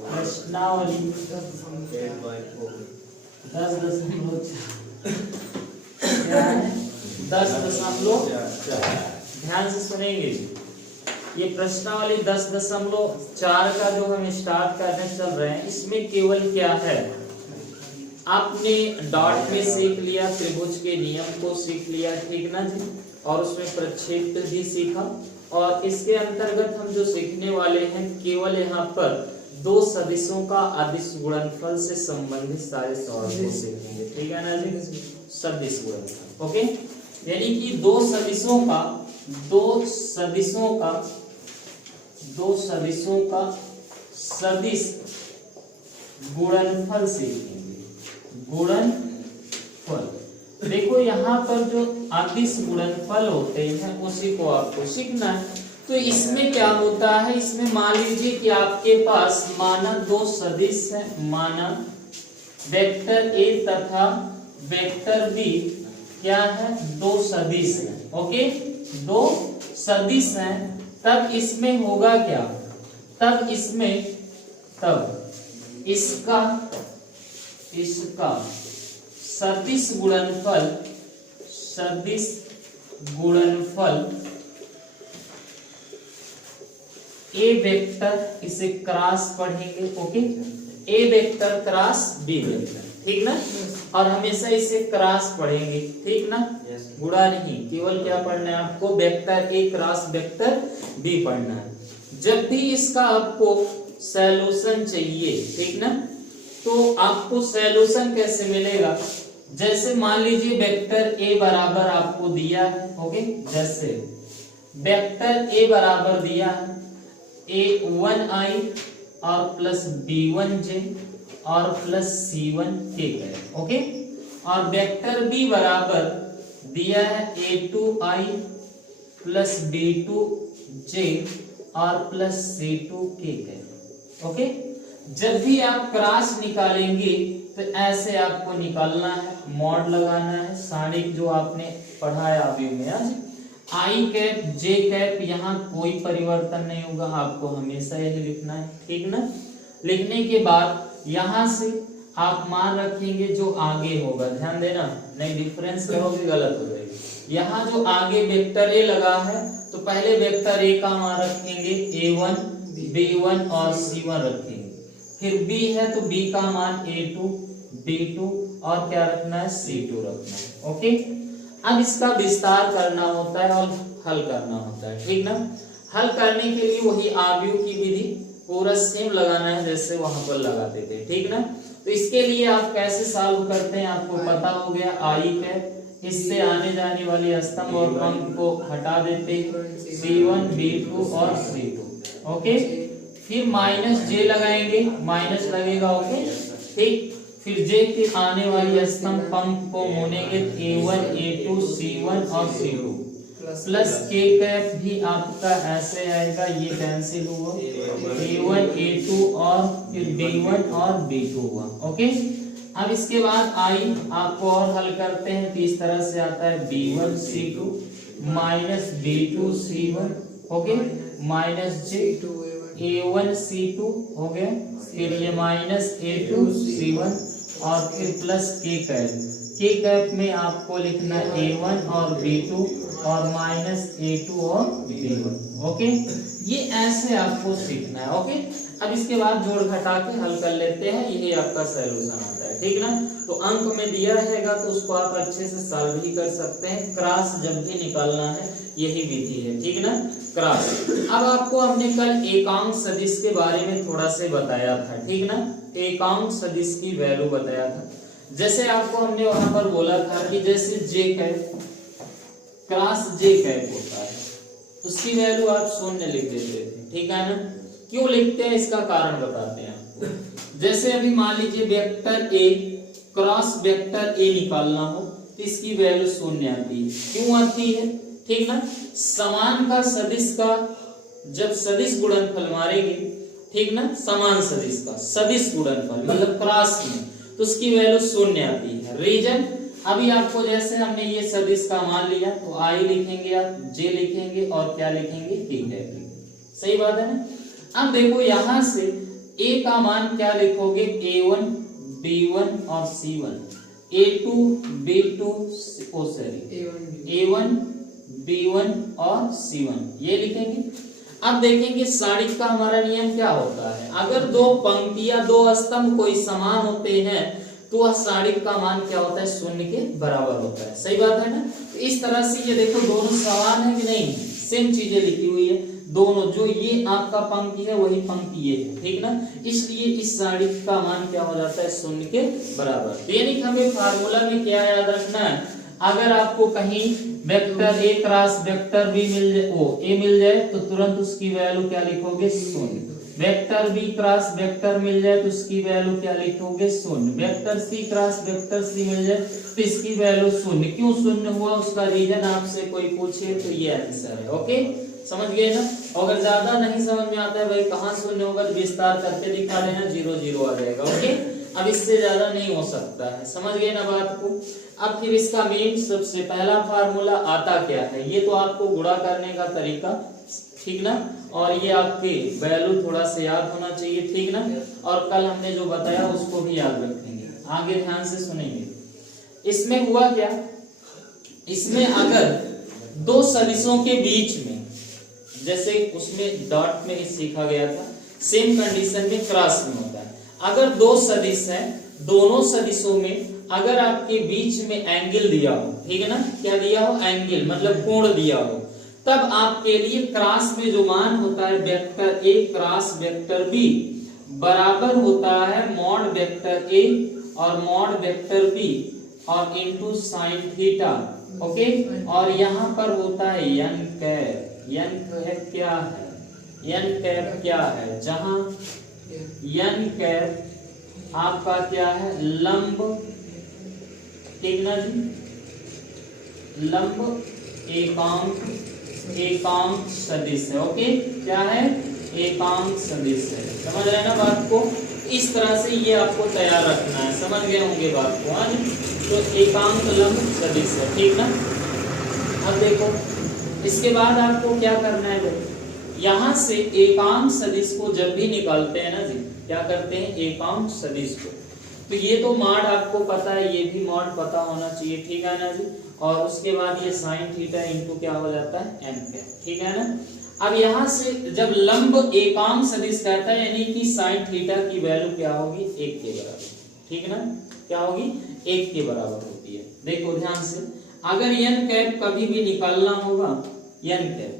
प्रश्नावली 10.4 ध्यान से सुनेंगे। ये प्रश्नावली 10.4 का जो हम स्टार्ट करने चल रहे हैं, इसमें केवल क्या है, आपने डॉट में सीख लिया, त्रिभुज के नियम को सीख लिया, ठीक ना जी, और उसमें प्रक्षेप भी सीखा। और इसके अंतर्गत हम जो सीखने वाले हैं, केवल यहाँ पर दो सदिशों का अदिश गुणनफल से संबंधित सारे सवाल को सीखेंगे, ठीक है ना जी। सदिश गुणनफल, ओके, यानी कि दो सदिशों का सदिश गुणनफल सीखेंगे। गुणनफल, देखो यहाँ पर जो अदिश गुणनफल होते हैं उसी को आपको सीखना है। तो इसमें क्या होता है, इसमें मान लीजिए कि आपके पास माना दो सदिश है, माना वेक्टर ए तथा वेक्टर बी क्या है, दो सदिश है, ओके, दो सदिश हैं। तब इसमें होगा क्या, तब इसका सदिश गुणनफल ए वेक्टर, इसे क्रॉस पढ़ेंगे, ओके, ए वेक्टर क्रॉस बी वेक्टर, ठीक ना, और हमेशा इसे क्रॉस पढ़ेंगे, ठीक ना, गुणा नहीं, केवल क्या पढ़ना है आपको, vector A cross vector B पढ़ना है। जब भी इसका आपको सॉल्यूशन चाहिए, ठीक ना, तो आपको सॉल्यूशन कैसे मिलेगा, जैसे मान लीजिए वेक्टर ए बराबर आपको दिया है, ओके, जैसे वेक्टर ए बराबर दिया है a1i और प्लस b1j और प्लस c1k, ओके, और वेक्टर बी बराबर दिया है a2i प्लस b2j और प्लस c2k, ओके। जब भी आप क्रॉस निकालेंगे तो ऐसे आपको निकालना है, मॉड लगाना है, सारिक जो आपने पढ़ाया अभी में आज, आई कैप जे कैप, यहाँ कोई परिवर्तन नहीं होगा, आपको हमेशा यही लिखना है, ठीक ना। लिखने के बाद यहाँ से आप मान रखेंगे जो आगे होगा, ध्यान देना, नहीं डिफरेंस करोगे गलत हो जाएगी। यहाँ जो आगे वेक्टर ए लगा है, तो पहले वेक्टर ए का मान रखेंगे a1 b1 और c1 रखेंगे, फिर b है तो b का मान a2 b2 और क्या रखना है, c2 रखना है, ओके। अब इसका विस्तार करना होता है और हल करना होता है, ठीक ना। हल करने के लिए वही आव्यूह की विधि पूरा सेम लगाना है जैसे वहां पर लगाते थे, ठीक ना। तो इसके लिए आप कैसे सॉल्व करते हैं आपको पता हो गया, आई कैप, इससे आने जाने वाली स्तंभ और पंख को हटा देते c1 b2 और c2, ओके। फिर माइनस जे लगाएंगे, माइनस लगेगा, ओके, ठीक। फिर जे के आने वाली स्तंभ पंख को मोड़ेंगे a1 a2 c1 और c2 प्लस के कैप भी आपका ऐसे आएगा, ये कैंसिल हुआ, a1 a2 और फिर b1 और b2 हुआ, ओके। अब इसके बाद आई आपको और हल करते हैं, तो इस तरह से आता है b1 c2 minus b2 c1, okay, minus जे a1 c2 हो गया, फिर ये माइनस a2 c1 और फिर प्लस के कैप में आपको लिखना a1 और b2 और माइनस a2 और b1, ओके। ये ऐसे आपको सीखना है, ओके। अब इसके बाद जोड़ घटा के हल कर लेते हैं, यही आपका सॉल्यूशन आता है, ठीक ना। तो अंक में दिया रहेगा तो उसको आप अच्छे से सॉल्व भी कर सकते हैं। क्रॉस जब भी निकालना है यही विधि है, ठीक ना, क्रॉस। अब आपको हमने कल एकांक सदिश के बारे में थोड़ा से बताया था, ठीक ना, एकांक सदिश की वैल्यू बताया था। जैसे आपको हमने वहां पर बोला था कि जैसे जे कैप क्रॉस जे कैप होता है, उसकी वैल्यू आप शून्य लिख देते थे, ठीक है ना। क्यों लिखते हैं इसका कारण बताते हैं आपको। जैसे अभी मान लीजिए vector A cross vector A निकालना हो तो इसकी वैल्यू शून्य आती है, क्यों आती है, ठीक ना। समान का सदिश का जब सदिश गुणनफल मारेंगे, ठीक ना, समान सदिश का सदिश गुणनफल मतलब क्रॉस में, तो उसकी वैल्यू शून्य आती है। रीजन अभी आपको जैसे हमने ये सदिश का मान लिया तो आई लिखेंगे, आप जे लिखेंगे और क्या लिखेंगे, के कैप लिखेंगे, सही बात है ना। अब देखो यहाँ से a का मान क्या लिखोगे, a1 b1 और c1, a2 b2 a1 b1 और c1 ये लिखेंगे। अब देखेंगे सारिक का हमारा नियम क्या होता है, अगर दो पंक्तियां दो स्तंभ कोई समान होते हैं तो वह सारिक का मान क्या होता है, शून्य के बराबर होता है। सही बात है ना। तो इस तरह से ये देखो दोनों समान है कि नहीं, सेम चीजें लिखी हुई है दोनों, जो ये आपका पंक्ति है वही पंक्ति ये है, ठीक ना। इसलिए इस सारिक का मान क्या हो जाता है, शून्य के बराबर। तो यानी कि हमें फार्मूला में क्या याद रखना है, अगर आपको कहीं vector A cross vector B मिल जाए, ओ ए मिल जाए तो तुरंत उसकी वैल्यू क्या लिखोगे, शून्य। वेक्टर बी क्रॉस वेक्टर मिल जाए तो उसकी वैल्यू क्या लिखोगे, शून्य। Vector C cross vector C मिल जाए तो इसकी वैल्यू शून्य। क्यों शून्य हुआ, उसका रीजन आपसे कोई पूछे तो ये आंसर है। ओके, समझ गए ना। अगर ज्यादा नहीं समझ में आता है भाई कहाँ शून्य होगा, विस्तार करके दिखा देना, 0 0 आ जाएगा। ओके, अब इससे ज्यादा नहीं हो सकता है, समझ गए ना बात को। अब फिर इसका मेन सबसे पहला फार्मूला आता क्या है, ये तो आपको गुणा करने का तरीका, ठीक ना, और ये आपके वैल्यू थोड़ा सा याद होना चाहिए, ठीक ना। और कल हमने जो बताया उसको भी याद रखेंगे, आगे ध्यान से सुनेंगे। इसमें हुआ क्या, इसमें अगर दो सदिशों के बीच में, जैसे उसमें डॉट में सीखा गया था, सेम कंडीशन में क्रॉस में होता है। अगर दो सदिश हैं, दोनों सदिशों में अगर आपके बीच में एंगल दिया हो, ठीक है ना, क्या दिया हो, एंगल मतलब कोण दिया हो, तब आपके लिए क्रॉस में जो मान होता है vector A cross vector B बराबर होता है मॉड वेक्टर ए और मॉड वेक्टर बी और इनटू साइन थीटा। ओके, और यहाँ पर होता है एन कैप। एन कैप क्या है, एन कैप क्या है, जहां एन कैप आपका क्या है, लंब, ठीक ना जी, लंब एकांक सदिश है। ओके, क्या है, एकांक सदिश है। समझ रहे ना बात को। इस तरह से ये आपको तैयार रखना है, समझ गए होंगे बात को आज। तो एकांक लंब सदिश है, ठीक ना। अब देखो इसके बाद आपको क्या करना है, यहां से एकांक सदिश को जब भी निकालते हैं ना जी, क्या करते हैं, एकांक सदिश को, तो ये तो मॉड आपको पता है, ये भी मॉड पता होना चाहिए, ठीक है ना जी। और उसके बाद ये साइन थीटा इनटू क्या हो जाता है, एन कैप, ठीक है ना। अब यहाँ से जब लंब एकांक सदिश कहता है यानी कि साइन थीटा की वैल्यू क्या होगी, 1 के बराबर, ठीक ना, क्या होगी, 1 के बराबर होती है। देखो ध्यान से, अगर एन कैप कभी भी निकालना होगा, एन कैप,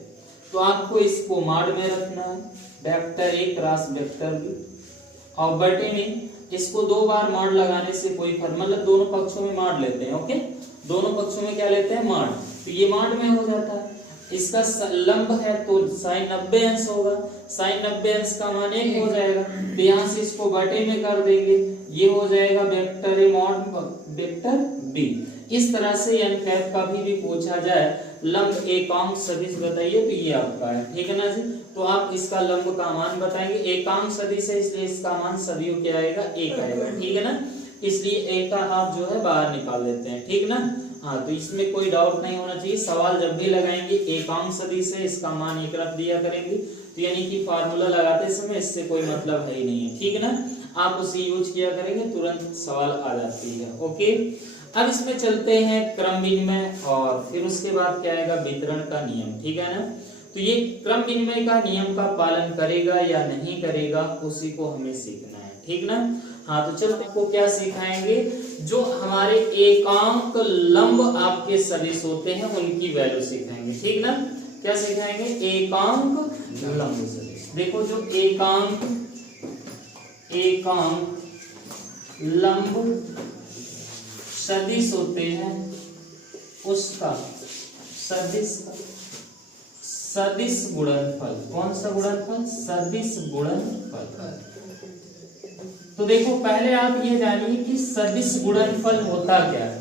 तो आपको इसको मॉड में रखना है, vector A cross vector B, और बटे में इसको 2 बार मॉड लगाने से कोई फर्क, मतलब दोनों पक्षों में मॉड लेते हैं। ओके, दोनों पक्षों में क्या लेते हैं, मॉड, तो ये मॉड में हो जाता है। इसका लंब है तो साइन 90 अंश होगा, साइन 90 अंश का मान 1 हो जाएगा, तो यहाँ से इसको बटे में कर देंगे, ये हो जाएगा vector A mod vector B. इस तरह से एन कैप कभी भी पूछा जाए लंब एकांक सदिश बताइए तो ये आपका है, ठीक है ना जी। तो आप इसका लंब का मान बताएंगे, एकांक सदिश है इसलिए इसका मान सदियों क्या आएगा, 1 आएगा, ठीक है ना। इसलिए एक का आप जो है बाहर निकाल लेते हैं, ठीक ना। हाँ, तो इसमें कोई डाउट नहीं होना चाहिए। सवाल जब भी लगाएंगे एकांक सदिश है, इसका मान 1 रख दिया करेंगे, तो यानी कि फार्मूला लगाते समय इससे कोई मतलब है ही नहीं है, ठीक ना। आप उसे यूज किया करेंगे, तुरंत सवाल आ जाती है। ओके, अब इसमें चलते हैं क्रम विनिमय, और फिर उसके बाद क्या आएगा, वितरण का नियम, ठीक है ना। तो ये क्रम विनिमय का नियम का पालन करेगा या नहीं करेगा, उसी को हमें सीखना है, ठीक ना। हाँ, तो चलो आपको क्या सिखाएंगे, जो हमारे एकांक लंब आपके सदिश होते हैं उनकी वैल्यू सिखाएंगे, ठीक ना। क्या सिखाएंगे, एकांक लंब सदिश। देखो जो एकांक लंब सदिश होते हैं उसका सदिश गुणनफल, कौन सा गुणनफल, सदिश गुणनफल। तो देखो पहले आप ये जानिए कि सदिश गुणनफल होता क्या है।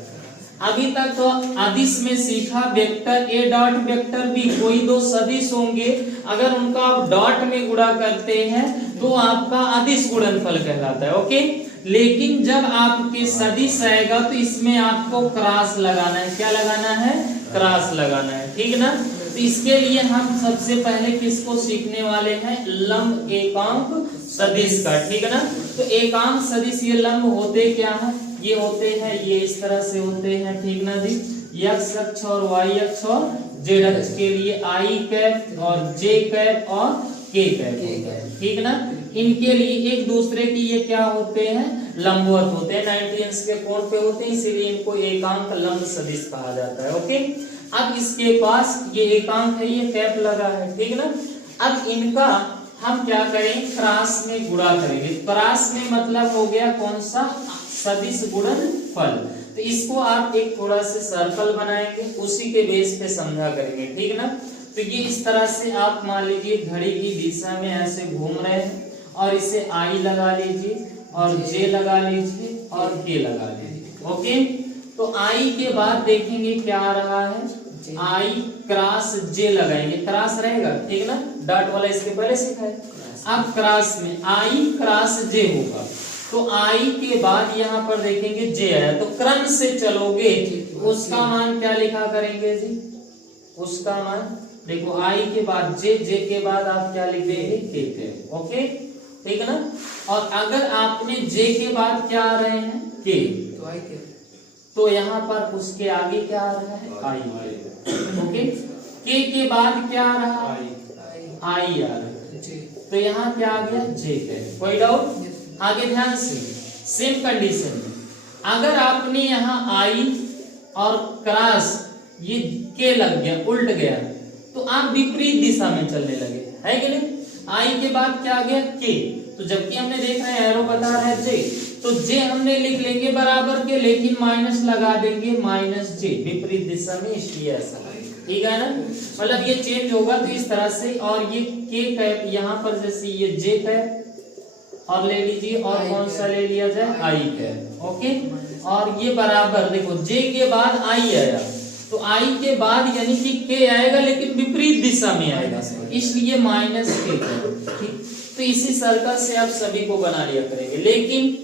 अभी तक तो अदिश में सीखा vector A dot vector B, कोई दो सदिश होंगे, अगर उनका आप डॉट में गुणा करते हैं तो आपका अदिश गुणनफल कहलाता है। ओके, लेकिन जब आपके सदिश आएगा तो इसमें आपको क्रॉस लगाना है, क्या लगाना है, क्रॉस लगाना है, ठीक ना। तो इसके लिए हम सबसे पहले किसको सीखने वाले हैं, लंब एकांक सदिश का, ठीक है ना। तो एकांक सदिश ये लंब होते क्या है, ये होते हैं, ये इस तरह से होते हैं, ठीक ना जी। x अक्ष और y अक्ष और z अक्ष के लिए i कैप और j कैप और k कैप, ठीक ना। इनके लिए एक दूसरे की ये क्या होते हैं, लंबवत होते हैं, 90 अंश के कोण पे होते हैं, इसीलिए इनको एकांक लंब सदिश कहा जाता है। ओके, अब इसके पास ये एकांक है, ये कैप लगा है, ठीक ना। अब इनका हम क्या करेंगे, क्रॉस में गुणा करेंगे। क्रॉस में मतलब हो गया कौन सा, सदिश गुणनफल। तो इसको आप एक थोड़ा से सर्कल बनाएंगे, उसी के बेस पे समझा करेंगे, ठीक ना। तो ये इस तरह से आप मान लीजिए घड़ी की दिशा में ऐसे घूम रहे हैं और इसे I लगा लीजिए और J लगा लीजिए और K लगा लीजिए। ओके, तो I के बाद देखेंगे क्या आ रहा है, I क्रॉस J लगाएंगे, क्रॉस रहेगा, ठीक ना, डॉट वाला इसके पहले सीखा है। अब क्रॉस में I क्रॉस J होगा, तो I के बाद यहाँ पर देखेंगे J आया, तो क्रम से चलोगे उसका मान क्या लिखा करेंगे जी, उसका मान देखो I के बाद J, J के बाद आप क्या लिख देंगे, K। ओके, ठीक है ना। और अगर आपने J के बाद क्या आ रहे हैं, K, तो I के, तो यहाँ पर उसके आगे क्या आ रहा है, I। ओके, K के बाद क्या आ रहा है, I आ रहा है, तो यहाँ क्या आ गया, J कैप। कोई डाउट, आगे ध्यान से, सेम कंडीशन में अगर आपने यहाँ I और क्रॉस ये K लग गया, उल्ट गया, तो आप विपरीत दिशा में चलने लगे, है कि नहीं। I के बाद क्या आ गया, K, तो जबकि हमने देख रहे हैं एरो बता रहा है J, तो J हमने लिख लेंगे बराबर के, लेकिन माइनस लगा देंगे, माइनस J विपरीत दिशा में, इसलिए ऐसा, ठीक है ना। मतलब ये चेंज होगा तो इस तरह से, और ये K कैप यहाँ पर जैसे ये J कैप और ले लीजिए, और कौन सा ले लिया जाए, I कैप। ओके, और ये बराबर देखो J के बाद I आया, तो I के बाद यानी कि K आएगा, लेकिन विपरीत दिशा में आएगा, इसलिए माइनस K, ठीक। तो इसी सर्कल से आप सभी को बना लिया करेंगे, लेकिन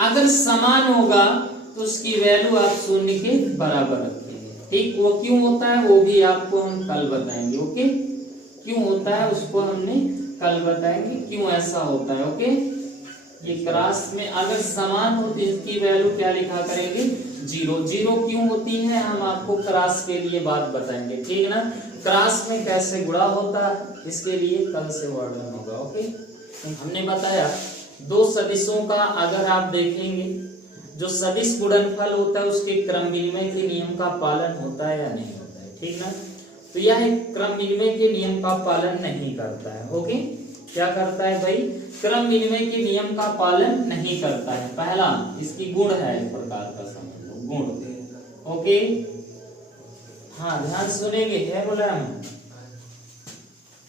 अगर समान होगा तो उसकी वैल्यू आप शून्य के बराबर रखेंगे, ठीक। वो क्यों होता है वो भी आपको हम कल बताएंगे। ओके, क्यों होता है उसको हमने कल बताएंगे, क्यों ऐसा होता है। ओके, ये क्रॉस में अगर समान हो तो इसकी वैल्यू क्या लिखा करेंगे, 0। 0 क्यों होती है हम आपको क्रॉस के लिए बात बताएंगे, ठीक ना। क्रॉस में कैसे गुणा होता है इसके लिए कल से वर्णन होगा। ओके, हमने बताया दो सदिशों का अगर आप देखेंगे, जो सदिश गुणनफल होता है उसके क्रम विनिमय के नियम का पालन होता है या नहीं होता है, ठीक ना। तो यह क्रम विनिमय के नियम का पालन नहीं करता है। ओके, क्या करता है भाई, क्रम विनिमय के नियम का पालन नहीं करता है। पहला इसकी गुण है, एक प्रकार का समझ लो, गुण। ओके, हाँ ध्यान सुनेंगे, क्या बोला हम,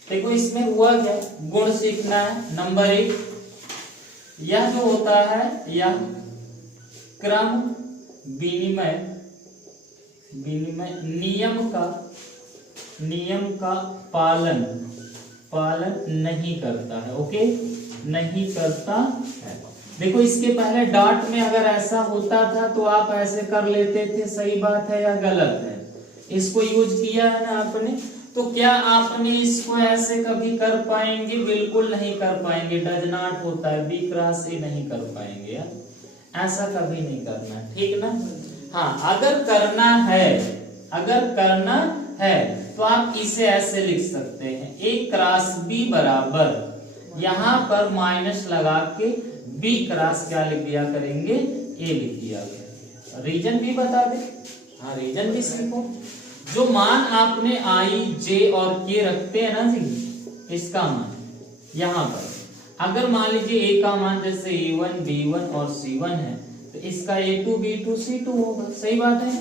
देखो इसमें हुआ क्या, गुण सीखना है। नंबर 1, यह जो होता है यह क्रम विनिमय नियम का पालन नहीं करता है। ओके, नहीं करता है। देखो इसके पहले डॉट में अगर ऐसा होता था तो आप ऐसे कर लेते थे, सही बात है या गलत है, इसको यूज किया है ना आपने, तो क्या आपने इसको ऐसे कभी कर पाएंगे, बिल्कुल नहीं कर पाएंगे। डज नॉट होता है, बी क्रॉस से नहीं कर पाएंगे यार, ऐसा कभी नहीं करना, ठीक ना। हाँ, अगर करना है तो आप इसे ऐसे लिख सकते हैं, ए क्रॉस बी बराबर, यहाँ पर माइनस लगा के बी क्रॉस क्या लिख दिया करेंगे, ए लिख दिया करेंगे। रीजन भी बता दे, हाँ रीजन भी सीखो। जो मान आपने आई, जे और के रखते हैं ना जी, इसका मान यहाँ पर अगर मान लीजिए ए का मान जैसे A1, B1 और C1 है, तो इसका A2, B2, C2 होगा, सही बात है।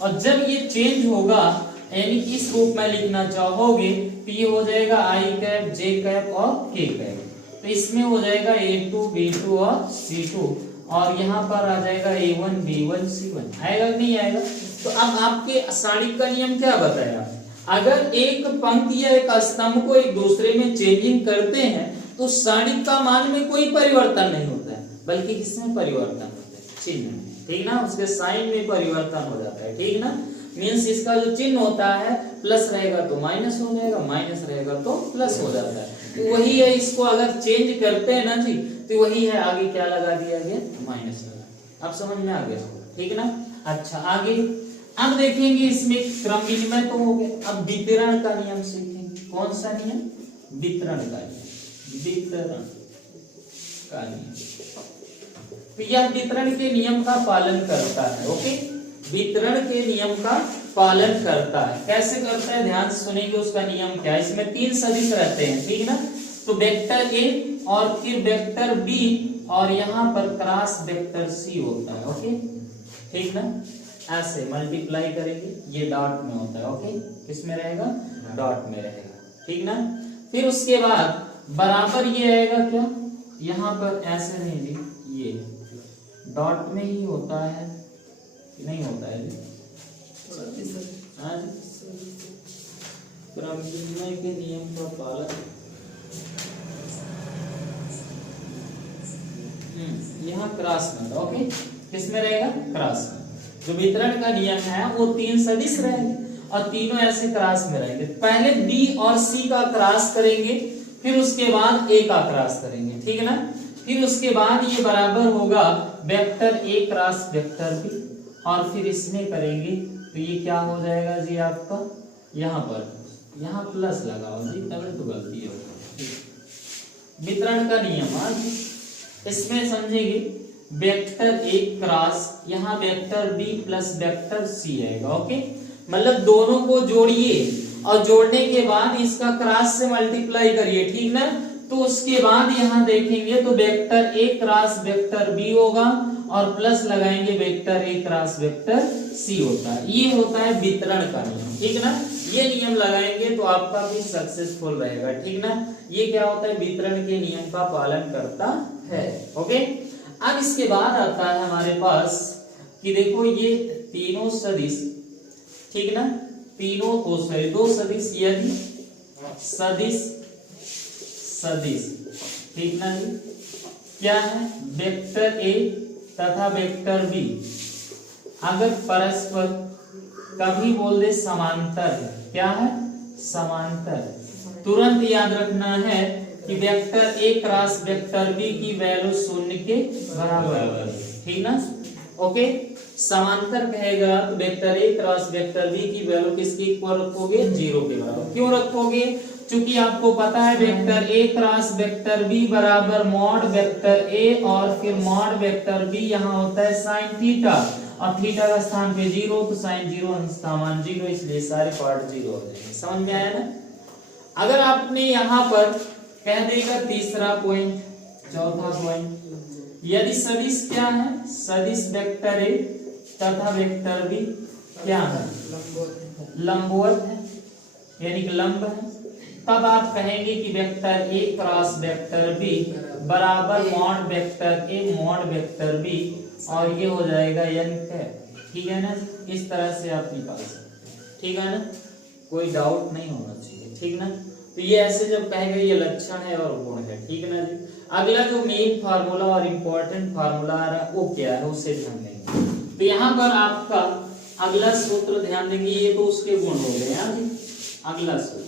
और जब ये चेंज होगा यानी इस रूप में लिखना चाहोगे तो ये हो जाएगा I कैप, J कैप और K कैप, तो इसमें हो जाएगा A2, B2 और C2, और यहाँ पर आ जाएगा A1, B1, C1, आएगा कि नहीं आएगा। तो अब आपके सारणिक का नियम क्या बताया, अगर एक पंक्ति या एक स्तंभ को एक दूसरे में चेंजिंग करते हैं तो सारणिक का मान में कोई परिवर्तन नहीं होता है, बल्कि किसमें परिवर्तन होता है, चिन्ह में, ठीक ना, उसके साइन में परिवर्तन हो जाता है, ठीक ना। मीन्स इसका जो चिन्ह होता है प्लस रहेगा तो माइनस हो जाएगा, माइनस रहेगा तो प्लस हो जाता है। तो वही है, इसको अगर चेंज करते हैं ना जी तो वही है, आगे क्या लगा दिया गया, माइनस लगा। अब समझ में आ गया, ठीक ना। अच्छा आगे अब देखेंगे इसमें क्रम विनिमय तो हो गया, अब वितरण का नियम सीखेंगे। कौन सा नियम, वितरण का नियम, वितरण का नियम। तो यह वितरण के नियम का पालन करता है, ओके, वितरण के नियम का पालन करता है। कैसे करता है, ध्यान से सुनेंगे उसका नियम क्या है। इसमें 3 सदिश रहते हैं, ठीक ना। तो वेक्टर ए और फिर वेक्टर बी और यहाँ पर क्रॉस वेक्टर सी होता है, ओके, ठीक ना। ऐसे मल्टीप्लाई करेंगे, ये डॉट में होता है, ओके, किसमें रहेगा, डॉट में रहेगा, ठीक ना। फिर उसके बाद बराबर ये आएगा क्या, यहाँ पर ऐसे नहीं जी, ये डॉट में ही होता है, नहीं होता है जी, क्रम विनिमय के नियम का पालन, यहाँ क्रॉस में, ओके, किसमें रहेगा, क्रॉस में। जो वितरण का नियम है वो 3 सदिश रहेंगे और तीनों ऐसे क्रॉस में रहेंगे। पहले बी और सी का क्रॉस करेंगे, फिर उसके बाद ए का क्रॉस करेंगे, ठीक है ना। फिर उसके बाद ये बराबर होगा vector A cross vector B, और फिर इसमें करेंगे तो ये क्या हो जाएगा जी आपका, यहाँ पर यहाँ प्लस लगाओ जी, तभी तो गलती होगी। वितरण का नियम आज इसमें समझेंगे, वेक्टर ए क्रॉस यहाँ vector B plus vector C आएगा, ओके, मतलब दोनों को जोड़िए और जोड़ने के बाद इसका क्रॉस से मल्टीप्लाई करिए, ठीक ना। तो उसके बाद यहाँ देखेंगे तो vector A cross vector B होगा और प्लस लगाएंगे vector A cross vector C होता है। ये होता है वितरण का नियम, ठीक ना। ये नियम लगाएंगे तो आपका भी सक्सेसफुल रहेगा, ठीक ना। ये क्या होता है, वितरण के नियम का पालन करता है, ओके। अब इसके बाद आता है हमारे पास कि देखो ये तीनों सदिश, ठीक ना, तीनों दो सदिश, यदि सदिश सदिश, ठीक ना जी, क्या है, वेक्टर ए तथा वेक्टर बी अगर परस्पर कभी बोल दे समांतर है, क्या है, समांतर, तुरंत याद रखना है कि vector A cross vector B की वैल्यू 0 के बराबर है, ठीक ना, ओके। समांतर कहेगा तो vector A cross vector B की वैल्यू किसके इक्वल रखोगे, 0 के बराबर। क्यों रखोगे, क्योंकि आपको पता है vector A cross vector B बराबर मॉड वेक्टर ए और फिर मॉड वेक्टर बी, यहाँ होता है साइन थीटा और थीटा का स्थान पे 0, तो साइन 0 अंश का मान 0, इसलिए सारे पार्ट 0 हो जाएंगे। समझ में आया ना। अगर आपने यहाँ पर कह देगा तीसरा पॉइंट, चौथा पॉइंट, यदि सदिश क्या है, सदिश वेक्टर ए तथा वेक्टर बी क्या है, लंबवत है, यानी कि लंब है, तब आप कहेंगे कि vector A cross vector B बराबर mod vector A mod vector B, और ये हो जाएगा n कैप, ठीक है ना। इस तरह से आप निकाल सकते, ठीक है ना, कोई डाउट नहीं होना चाहिए, ठीक ना। तो ये ऐसे जब कहेगा ये लक्षण है और गुण है, ठीक है ना जी। अगला जो मेन फार्मूला और इम्पोर्टेंट फार्मूला आ रहा है वो क्या है, उससे ध्यान देंगे। तो यहाँ पर आपका अगला सूत्र ध्यान देंगे, ये तो उसके गुण हो गए हैं जी। अगला सूत्र,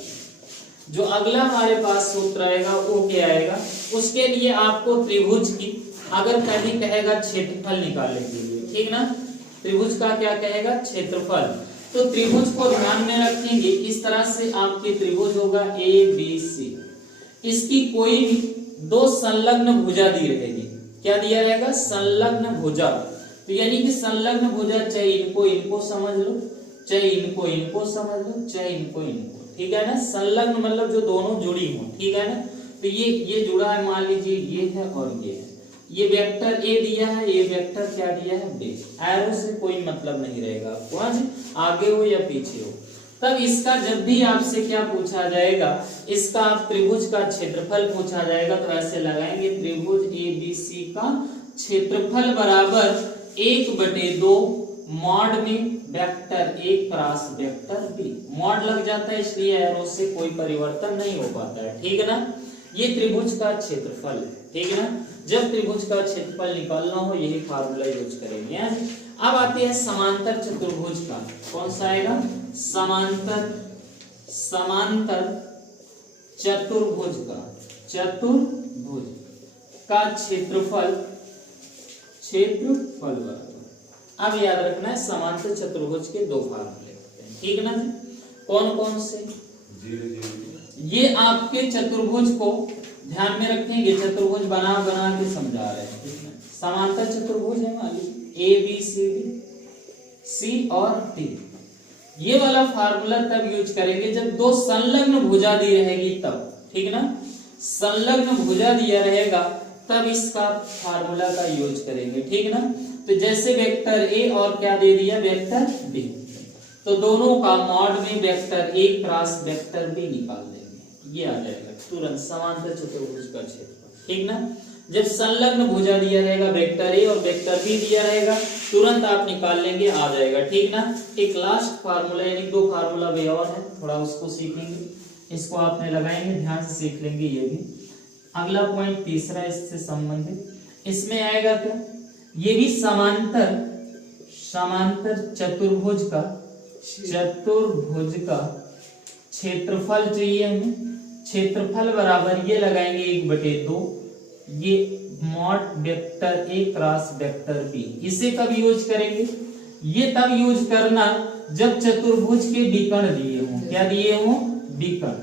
जो अगला हमारे पास सूत्र आएगा वो क्या आएगा, उसके लिए आपको त्रिभुज की अगर कहीं कहेगा क्षेत्रफल निकालने के लिए, ठीक ना, त्रिभुज का क्या कहेगा, क्षेत्रफल। तो त्रिभुज को ध्यान में रखेंगे, इस तरह से आपके त्रिभुज होगा ए बी सी, इसकी कोई भी 2 संलग्न भुजा दी रहेगी, क्या दिया रहेगा, संलग्न भुजा। तो यानी कि संलग्न भुजा चाहे इनको समझ लो, चाहे इनको समझ लो, चाहे इनको, ठीक है ना। संलग्न मतलब जो दोनों जुड़ी हो, ठीक है ना। तो ये जुड़ा है, मान लीजिए ये है और ये है, ये वेक्टर ए दिया है, ये वेक्टर क्या दिया है, बी। एरो से कोई मतलब नहीं रहेगा आपको, आगे हो या पीछे हो। तब इसका जब भी आपसे क्या पूछा जाएगा, इसका आप त्रिभुज का क्षेत्रफल पूछा जाएगा, तो ऐसे लगाएंगे त्रिभुज ए बी सी का क्षेत्रफल बराबर 1/2 मॉड में vector A cross vector B. Mod लग जाता है इसलिए एरो से कोई परिवर्तन नहीं हो पाता है, ठीक है ना। ये त्रिभुज का क्षेत्रफल है, ठीक है ना। जब त्रिभुज का क्षेत्रफल निकालना हो यही फार्मूला यूज करेंगे। अब आती है समांतर चतुर्भुज का, कौन सा आएगा? समांतर चतुर्भुज का क्षेत्रफल बराबर। अब याद रखना है समांतर चतुर्भुज के दो फार्मूले होते हैं, ठीक ना? कौन कौन से? ये आपके चतुर्भुज को ध्यान में रखेंगे, चतुर्भुज बना के समझा रहे हैं, ठीक है? समांतर चतुर्भुज है वाली ABCD C और D। ये वाला फार्मूला तब यूज करेंगे जब दो संलग्न भुजा दी रहेगी तब, ठीक ना? संलग्न भुजा दिया रहेगा तब इसका फार्मूला का यूज करेंगे, ठीक ना? तो जैसे वेक्टर A और क्या दे दिया? वेक्टर B, तो दोनों का मॉड में vector A cross vector B निकाल देंगे, ये आ जाएगा तुरंत समांतर चतुर्भुज का क्षेत्रफल, ठीक ना? जब संलग्न भुजा दिया रहेगा वेक्टर A और वेक्टर B दिया रहेगा, तुरंत आप निकाल लेंगे, आ जाएगा, ठीक ना? एक लास्ट फार्मूला यानी दो फार्मूला भी और है, थोड़ा उसको सीखेंगे, इसको आपने लगाएंगे, ध्यान से सीख लेंगे ये भी। अगला पॉइंट तीसरा इससे संबंधित, इसमें आएगा क्या? ये भी समांतर चतुर्भुज का क्षेत्रफल चाहिए हमें। क्षेत्रफल बराबर ये लगाएंगे 1/2, ये mod vector A cross vector B। इसे कब यूज करेंगे? ये तब यूज करना जब चतुर्भुज के विकर्ण दिए हों। क्या दिए हों? विकर्ण,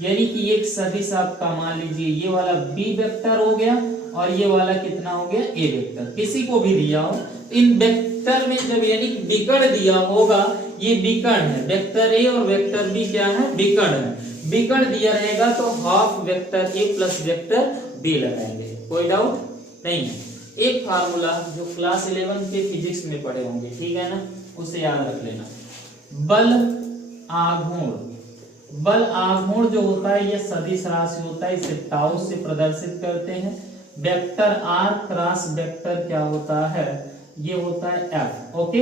यानी कि एक सदिश आपका मान लीजिए ये वाला B वेक्टर हो गया और ये वाला कितना हो गया? A वेक्टर, किसी को भी दिया हो, इन वेक्टर में जब यानी विकर्ण दिया होगा, ये विकर्ण है, वेक्टर A और वेक्टर B क्या है? विकर्ण है। विकर्ण दिया रहेगा तो half vector A plus vector B लगाएंगे, कोई डाउट नहीं है। एक फार्मूला जो क्लास 11 के फिजिक्स में पढ़े होंगे, ठीक है ना, उसे याद रख लेना। बल आघूर्ण जो होता है ये सदिश राशि होता है, इसे टाउ से प्रदर्शित करते हैं। वेक्टर R क्रॉस वेक्टर क्या होता है? ये होता है F। ओके,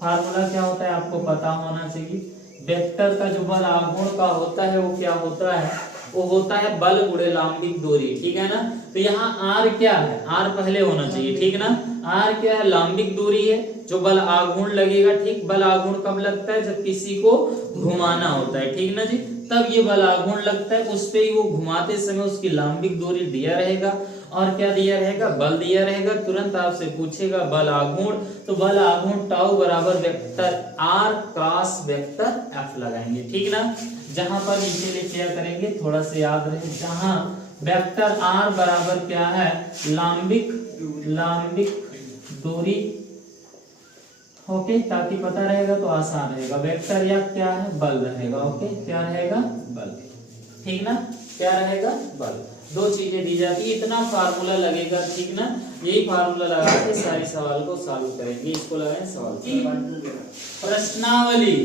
फार्मूला क्या होता है आपको पता होना चाहिए। वेक्टर का जो बल आघूर्ण का होता है वो क्या होता है? वो होता है बल गुणे लंबिक दूरी, ठीक है ना? तो यहाँ R क्या है? R पहले होना चाहिए, ठीक ना? R क्या है? लंबिक दूरी है जो बल आघूर्ण लगेगा, ठीक? बल आघूर्ण कब लगता है? जब किसी को घुमाना होता है, ठीक ना जी? तब ये बल आघूर्ण लगता है, उस पे ही वो घुमाते समय उसकी लंबिक दूरी दिया रहेगा और क्या दिया रहेगा? बल दिया रहेगा। तुरंत आपसे पूछेगा बल आघूर्ण, तो बल आघूर्ण टाउ बराबर vector R cross vector F लगाएंगे, ठीक ना? जहां पर नीचे लिख लिया करेंगे, थोड़ा सा याद रहे, जहां वेक्टर R बराबर क्या है? लंबिक दूरी, ओके, ताकि पता रहेगा तो आसान रहेगा। वेक्टर या क्या है? बल रहेगा, ओके, क्या रहेगा? बल, ठीक ना? क्या रहेगा? बल। दो चीजें दी जाती है, इतना फार्मूला लगेगा, ठीक ना? यही फार्मूला लगा के सारी सवाल को सॉल्व करेंगे। इसको लगाएं सवाल प्रश्नावली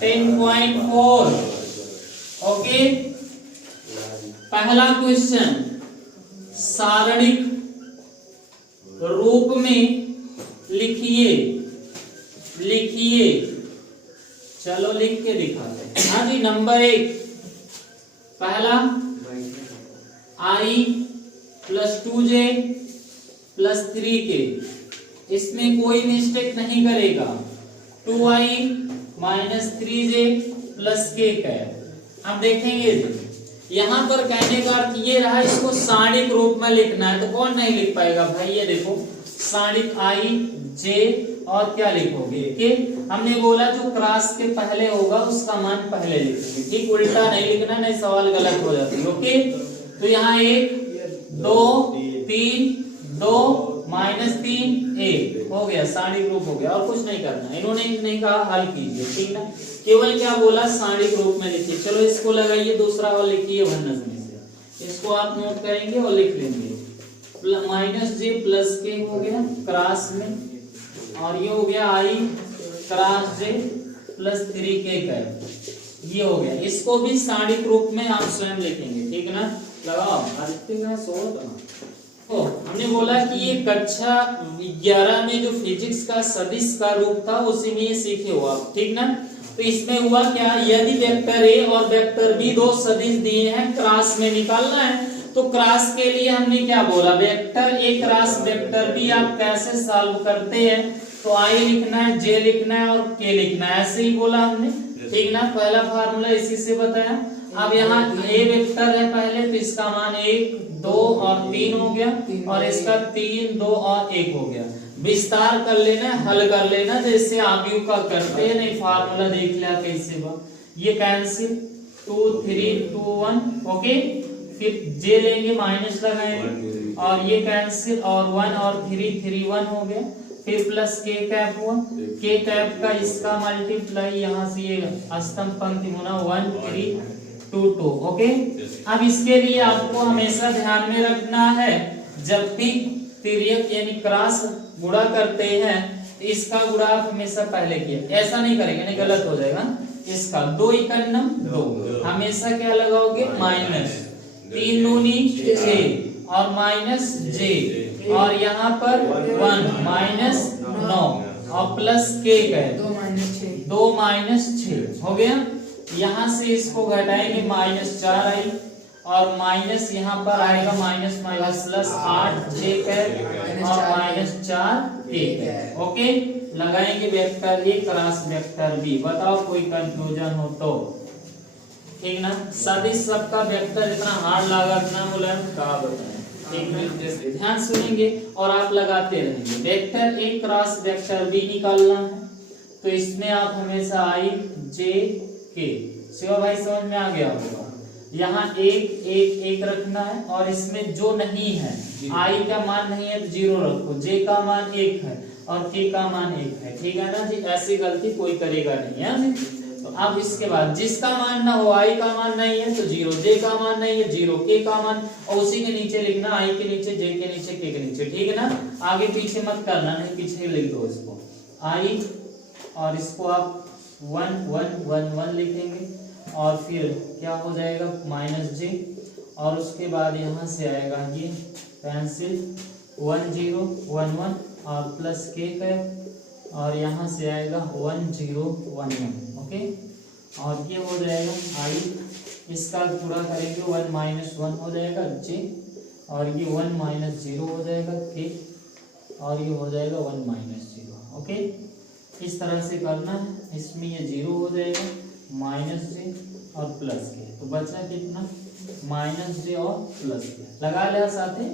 10.4, ओके। पहला क्वेश्चन, सारणिक रूप में लिखिए, चलो लिख के दिखाते हैं। हाँ जी, नंबर 1 पहला I + 2j + 3k, इसमें कोई मिस्टेक नहीं करेगा। 2I - 3j + k है। अब देखेंगे यहाँ पर कहने का अर्थ ये रहा, इसको सारणिक रूप में लिखना है, तो कौन नहीं लिख पाएगा भाई? ये देखो, सारणिक I J और क्या लिखोगे? के। हमने बोला जो क्रॉस के पहले होगा उसका मान पहले लिखेंगे, ठीक? उल्टा नहीं लिखना, नहीं सवाल गलत हो जाती है, ओके। तो यहाँ 1 2 3 2 -3 1 हो गया, सारणिक रूप हो गया, और कुछ नहीं करना। इन्होंने नहीं कहा हल कीजिए, ठीक ना? केवल क्या बोला? सारणिक रूप में लिखिए। चलो इसको लगाइए, दूसरा वाला लिखिए भन्नस में से, इसको आप नोट करेंगे और लिख लेंगे। -j + k हो गया क्रॉस में, और ये हो गया I क्रॉस j + 3k का, ये हो गया। इसको भी सारणिक रूप में आप स्वयं लिखेंगे, ठीक ना? लगाओ तो हमने बोला कि ये कक्षा 11 में जो फिजिक्स का सदिश का रूप था उसी में ये सीखे हो आप, ठीक ना? तो इसमें हुआ क्या? यदि वेक्टर A और वेक्टर B दो सदिश दिए हैं, क्रॉस में निकालना है, तो क्रॉस के लिए हमने क्या बोला, vector A cross vector B आप कैसे सॉल्व करते हैं, तो आई लिखना है, जे लिखना है और के लिखना है, ऐसे ही बोला हमने, ठीक ना। पहला फार्मूला इसी से बताया। अब यहाँ ए वेक्टर है पहले, तो इसका मान 1 2 और 3 हो गया, और इसका 3 2 और 1 हो गया। विस्तार कर लेना, हल कर लेना, जैसे आयु का करते हैं, नहीं फार्मूला देख लिया कैसे बा। ये कैंसिल 2 3 2 1 ओके, फिर जे लेंगे माइनस लगाएंगे और ये कैंसिल, और 1 और 3 3 1 हो गया, फिर प्लस के कैप हुआ, के कैप का इसका मल्टीप्लाई यहाँ से ये स्तंभ पंक्ति होना 1 3 2 2 ओके। अब इसके लिए आपको हमेशा ध्यान में रखना है, जब भी तिर्यक यानी क्रॉस गुणा करते हैं तो इसका गुणा आप हमेशा पहले किया, ऐसा नहीं करेंगे, नहीं गलत हो जाएगा। इसका 2 इकन्नम 2 हमेशा क्या लगाओगे, माइनस 3 दूनी 6 और माइनस जे, और यहाँ पर 1 माइनस 9 और प्लस के गए 2 माइनस 6 हो गया। यहाँ से इसको घटाएंगे माइनस 4 आई, और माइनस यहाँ पर आएगा minus minus plus 8 J cap और माइनस 4 के कैप ओके। लगाएंगे vector A cross vector B, बताओ कोई कंफ्यूजन हो तो, ठीक ना। सदिश सबका वेक्टर इतना हार्ड लगा ना बोला का बताएं, एक मिनट जैसे ध्यान सुनेंगे और आप लगाते रहेंगे। Vector A cross vector B निकालना है, तो इसमें आप हमेशा आई जे के, शिवा भाई समझ में आ गया होगा। यहाँ एक एक एक रखना है, और इसमें जो नहीं है, आई का मान नहीं है तो 0 रखो, जे का मान 1 है और के का मान 1 है, ठीक है ना जी। ऐसी गलती कोई करेगा नहीं है। तो अब इसके बाद जिसका मान ना हो, आई का मान नहीं है तो 0, जे का मान नहीं है 0, के का मान, और उसी के नीचे लिखना आई के नीचे, जे के नीचे, के के नीचे, ठीक है ना। आगे पीछे मत करना, नहीं पीछे लिख दो इसको आई, और इसको आप 1 1 1 1 लिखेंगे, और फिर क्या हो जाएगा माइनस जे, और उसके बाद यहाँ से आएगा ये पेंसिल 1 0 1 1 और प्लस के कैप, और यहाँ से आएगा 1 0 1 1 ओके। और ये हो जाएगा आई, इसका पूरा करेंगे 1 माइनस 1 हो जाएगा जे, और ये 1 माइनस 0 हो जाएगा के, और ये हो जाएगा 1 माइनस 0 ओके। इस तरह से करना है, इसमें ये 0 हो जाएगा माइनस जे और प्लस के, तो बचा कितना माइनस जे और प्लस के, लगा लिया साथ ही।